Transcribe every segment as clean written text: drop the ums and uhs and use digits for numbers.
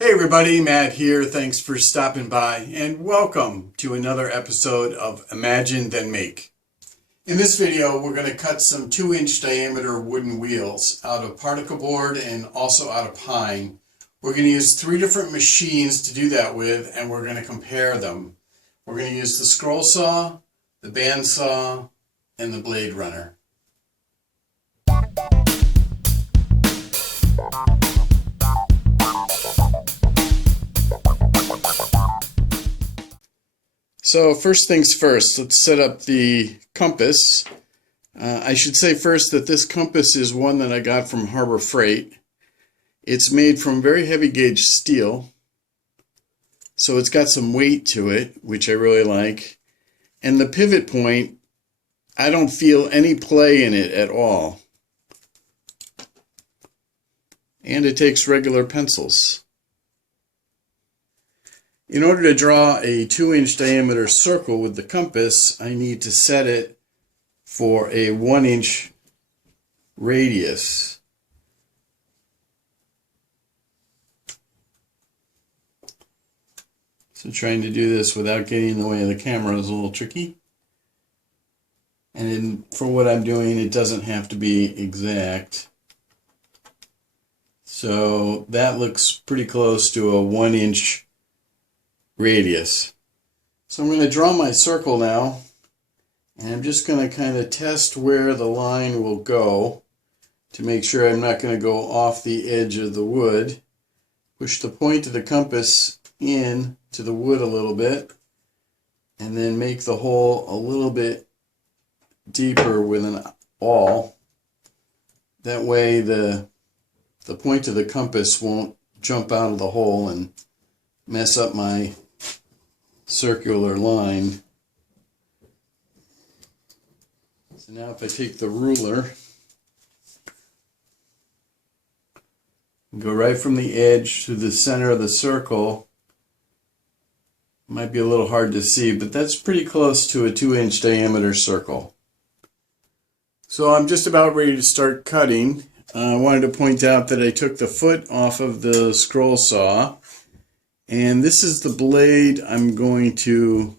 Hey everybody, Matt here. Thanks for stopping by and welcome to another episode of Imagine Then Make. In this video, we're going to cut some 2-inch diameter wooden wheels out of particle board and also out of pine. We're going to use 3 different machines to do that with, and we're going to compare them. We're going to use the scroll saw, the bandsaw, and the BladeRunner. So first things first, let's set up the compass. I should say first that this compass is one that I got from Harbor Freight. It's made from very heavy gauge steel, so it's got some weight to it, which I really like. And the pivot point, I don't feel any play in it at all. And it takes regular pencils. In order to draw a 2-inch diameter circle with the compass, I need to set it for a 1-inch radius. So trying to do this without getting in the way of the camera is a little tricky. And for what I'm doing, it doesn't have to be exact. So that looks pretty close to a 1-inch radius. So I'm going to draw my circle now, and I'm just going to kind of test where the line will go to make sure I'm not going to go off the edge of the wood. Push the point of the compass in to the wood a little bit, and then make the hole a little bit deeper with an awl. That way the point of the compass won't jump out of the hole and mess up my circular line. So now if I take the ruler and go right from the edge to the center of the circle, it might be a little hard to see, but that's pretty close to a 2-inch diameter circle. So I'm just about ready to start cutting. I wanted to point out that I took the foot off of the scroll saw, and this is the blade I'm going to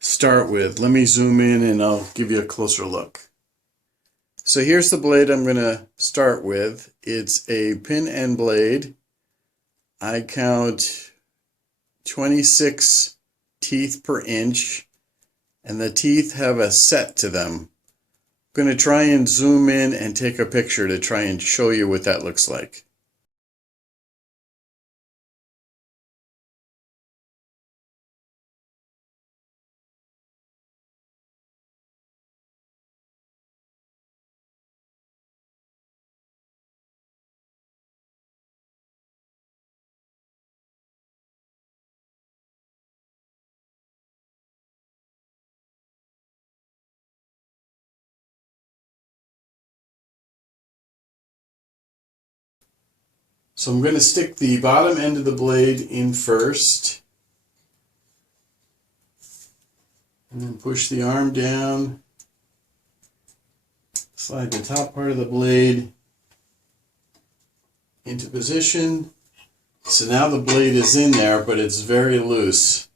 start with. Let me zoom in and I'll give you a closer look. So here's the blade I'm going to start with. It's a pin end blade. I count 26 teeth per inch, and the teeth have a set to them. I'm going to try and zoom in and take a picture to try and show you what that looks like. So I'm going to stick the bottom end of the blade in first, and then push the arm down, slide the top part of the blade into position. So now the blade is in there, but it's very loose.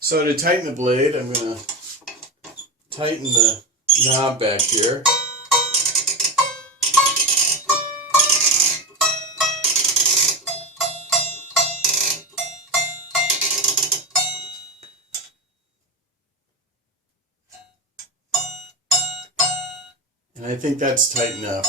So to tighten the blade, I'm going to tighten the knob back here. And I think that's tight enough.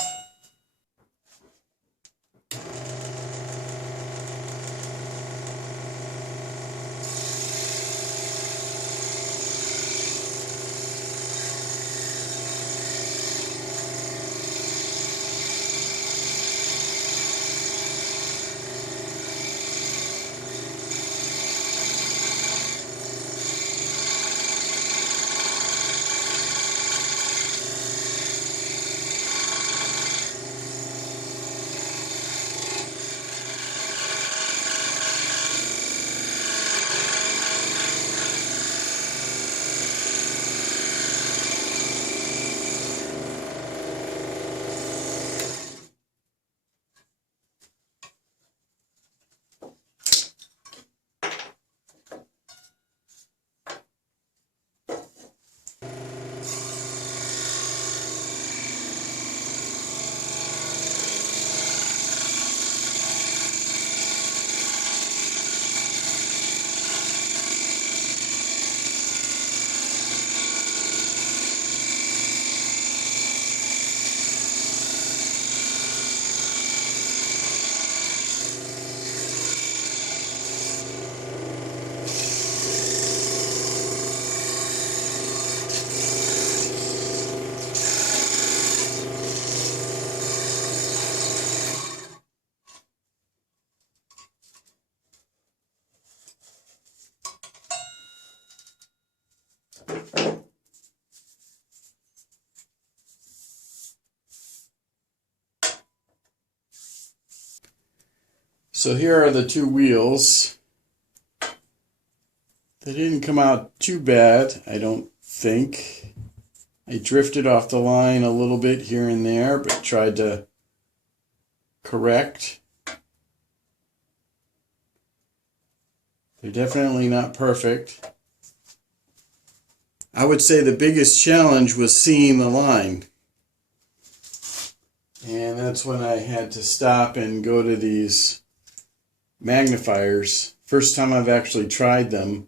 So here are the two wheels. They didn't come out too bad, I don't think. I drifted off the line a little bit here and there, but tried to correct. They're definitely not perfect. I would say the biggest challenge was seeing the line. And that's when I had to stop and go to these magnifiers. First time I've actually tried them.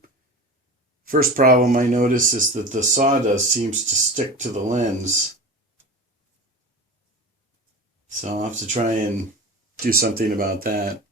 First problem I notice is that the sawdust seems to stick to the lens. So I'll have to try and do something about that.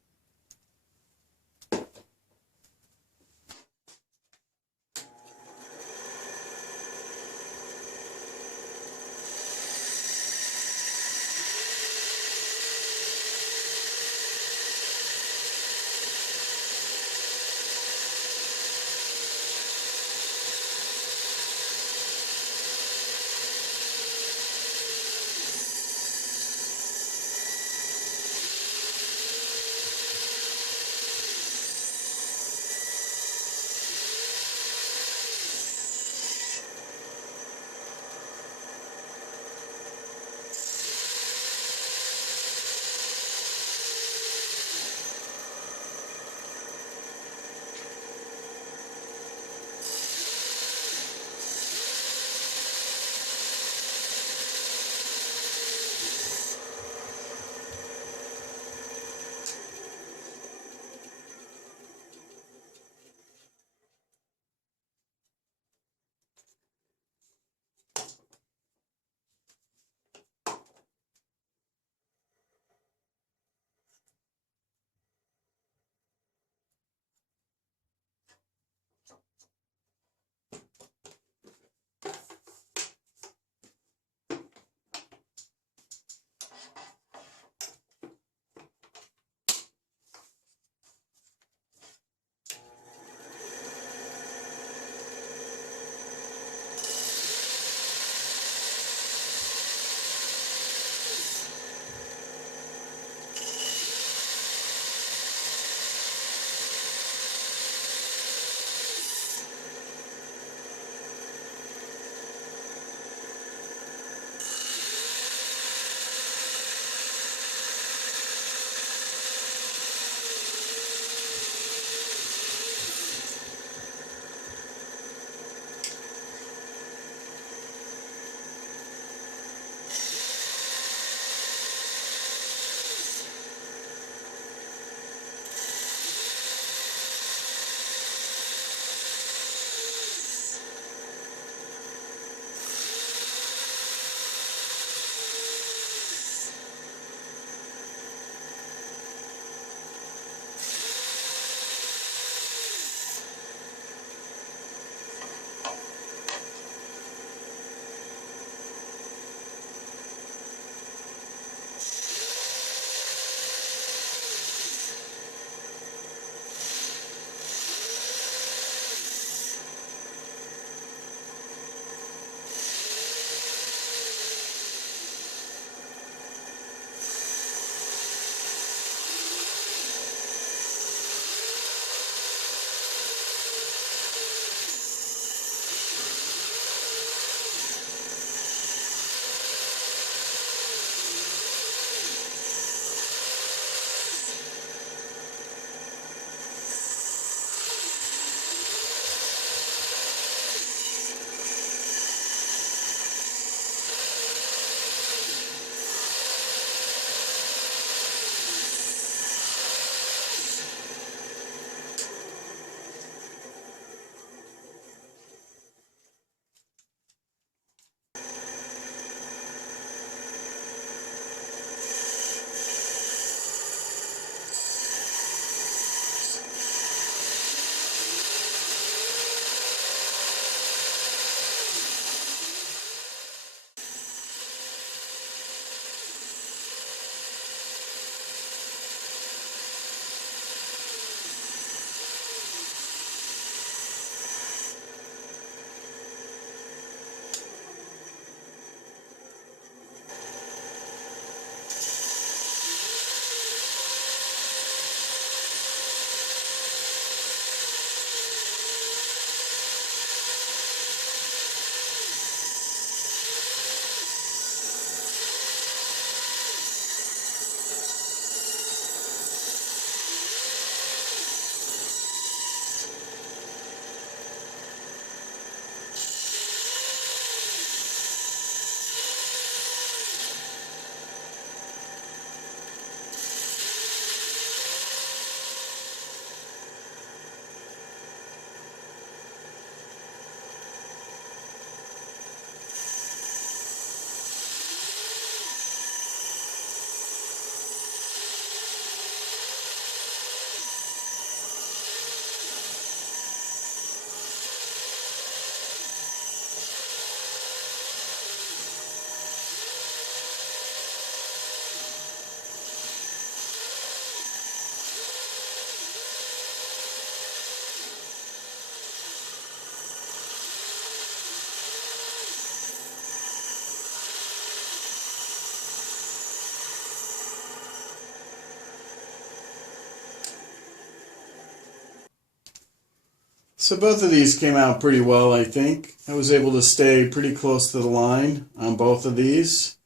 So both of these came out pretty well, I think. I was able to stay pretty close to the line on both of these.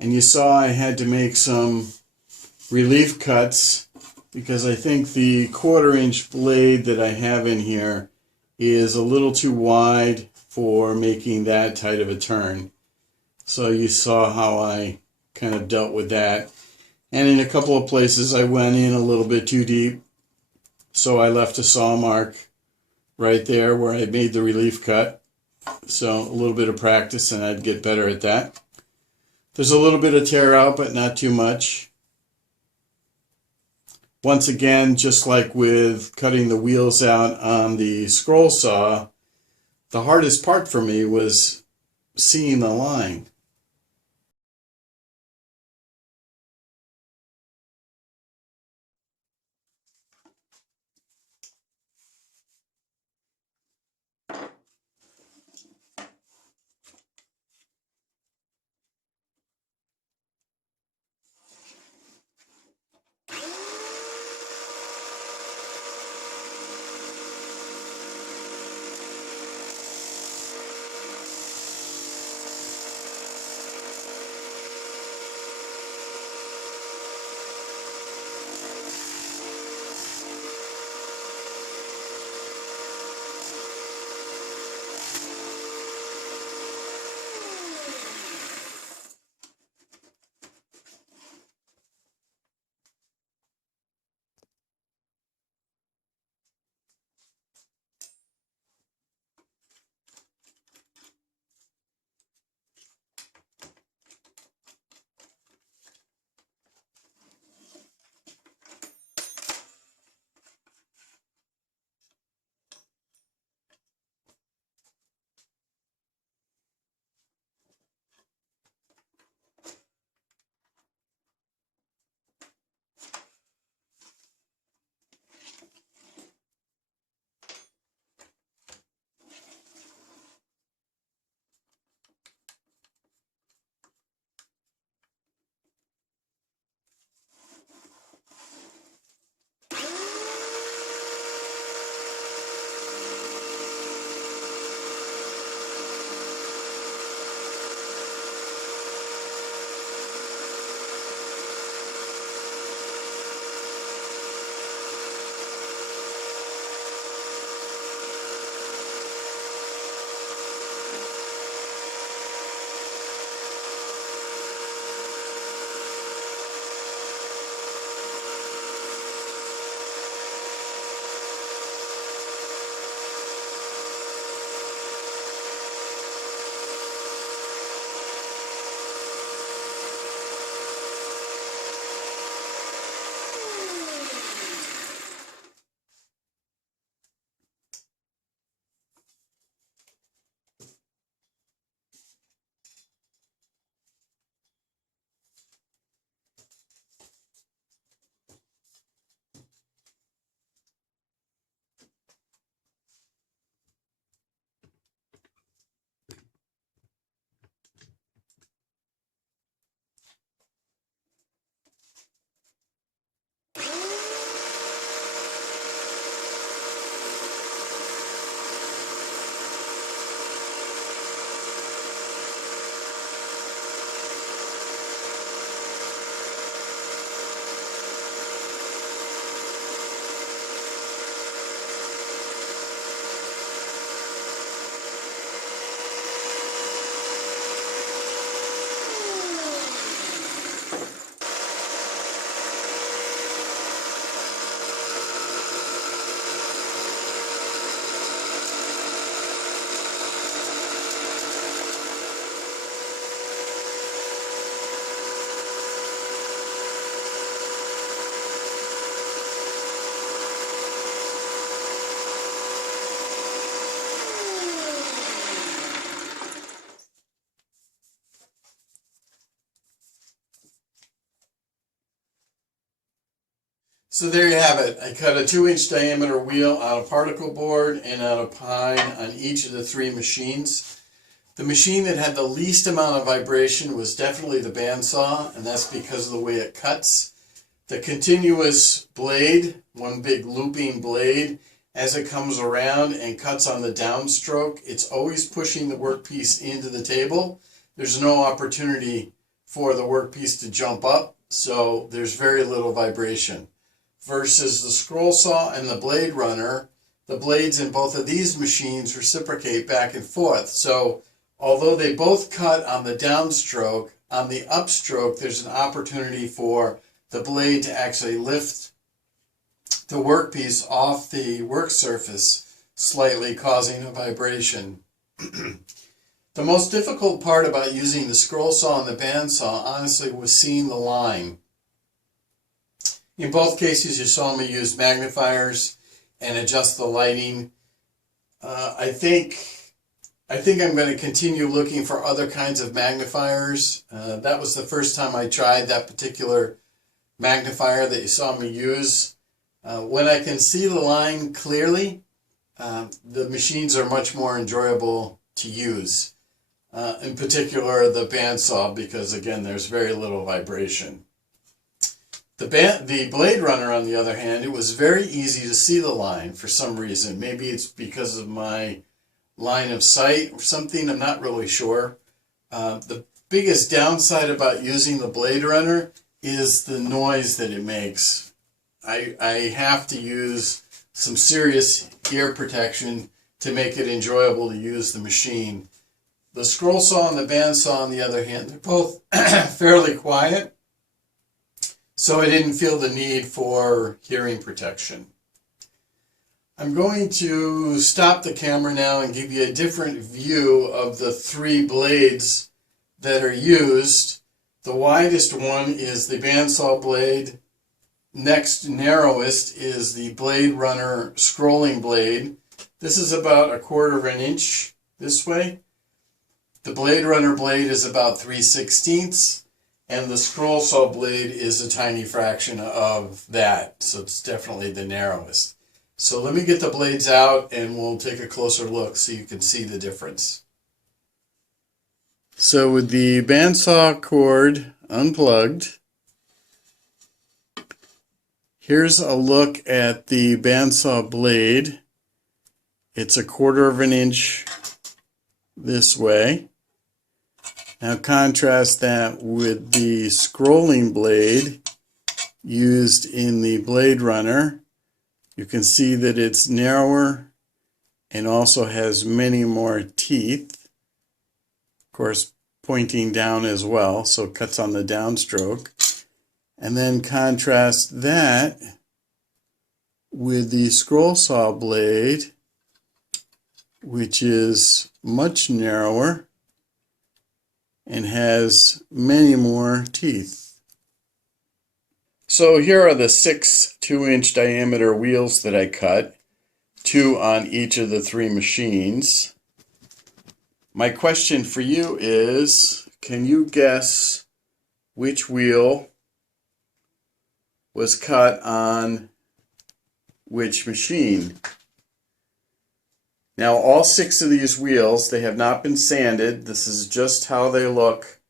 And you saw I had to make some relief cuts because I think the 1/4-inch blade that I have in here is a little too wide for making that tight of a turn. So you saw how I kind of dealt with that. And in a couple of places I went in a little bit too deep. So I left a saw mark right there where I made the relief cut. So a little bit of practice and I'd get better at that. There's a little bit of tear out, but not too much. Once again, just like with cutting the wheels out on the scroll saw, the hardest part for me was seeing the line. So there you have it. I cut a 2-inch diameter wheel out of particle board and out of pine on each of the 3 machines. The machine that had the least amount of vibration was definitely the bandsaw, and that's because of the way it cuts. The continuous blade, one big looping blade, as it comes around and cuts on the downstroke, it's always pushing the workpiece into the table. There's no opportunity for the workpiece to jump up, so there's very little vibration. Versus the scroll saw and the BladeRunner, the blades in both of these machines reciprocate back and forth. So although they both cut on the downstroke, on the upstroke there's an opportunity for the blade to actually lift the workpiece off the work surface slightly, causing a vibration. The most difficult part about using the scroll saw and the bandsaw, honestly, was seeing the line. In both cases, you saw me use magnifiers and adjust the lighting. I think I'm going to continue looking for other kinds of magnifiers. That was the first time I tried that particular magnifier that you saw me use. When I can see the line clearly, the machines are much more enjoyable to use. In particular, the bandsaw, because again, there's very little vibration. The BladeRunner, on the other hand, it was very easy to see the line for some reason. Maybe it's because of my line of sight or something, I'm not really sure. The biggest downside about using the BladeRunner is the noise that it makes. I have to use some serious ear protection to make it enjoyable to use the machine. The scroll saw and the bandsaw, on the other hand, they're both fairly quiet, so I didn't feel the need for hearing protection. I'm going to stop the camera now and give you a different view of the three blades that are used. The widest one is the bandsaw blade. Next narrowest is the BladeRunner scrolling blade. This is about 1/4 of an inch this way. The BladeRunner blade is about 3/16, and the scroll saw blade is a tiny fraction of that, so it's definitely the narrowest. So let me get the blades out and we'll take a closer look so you can see the difference. So with the bandsaw cord unplugged, here's a look at the bandsaw blade. It's 1/4 of an inch this way. Now contrast that with the scrolling blade used in the BladeRunner. You can see that it's narrower and also has many more teeth. Of course, pointing down as well, so it cuts on the downstroke. And then contrast that with the scroll saw blade, which is much narrower and has many more teeth. So here are the 6 2-inch diameter wheels that I cut, 2 on each of the 3 machines. My question for you is, can you guess which wheel was cut on which machine? Now all 6 of these wheels, they have not been sanded. This is just how they look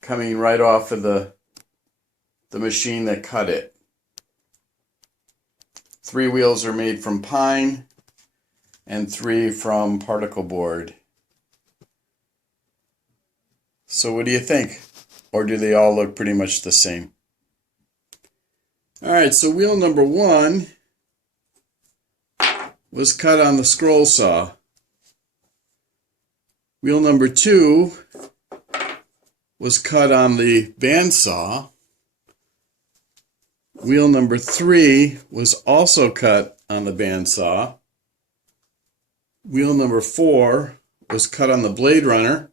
coming right off of the machine that cut it. 3 wheels are made from pine and 3 from particle board. So what do you think? Or do they all look pretty much the same? Alright, so wheel number 1 was cut on the scroll saw. Wheel number 2 was cut on the bandsaw. Wheel number 3 was also cut on the bandsaw. Wheel number 4 was cut on the BladeRunner.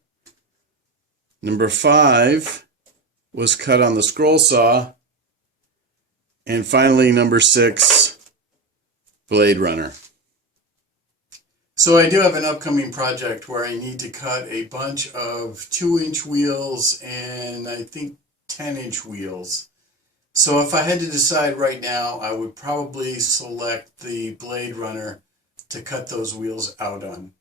Number 5 was cut on the scroll saw. And finally, number 6, BladeRunner. So I do have an upcoming project where I need to cut a bunch of 2-inch wheels and I think 10-inch wheels. So if I had to decide right now, I would probably select the BladeRunner to cut those wheels out on.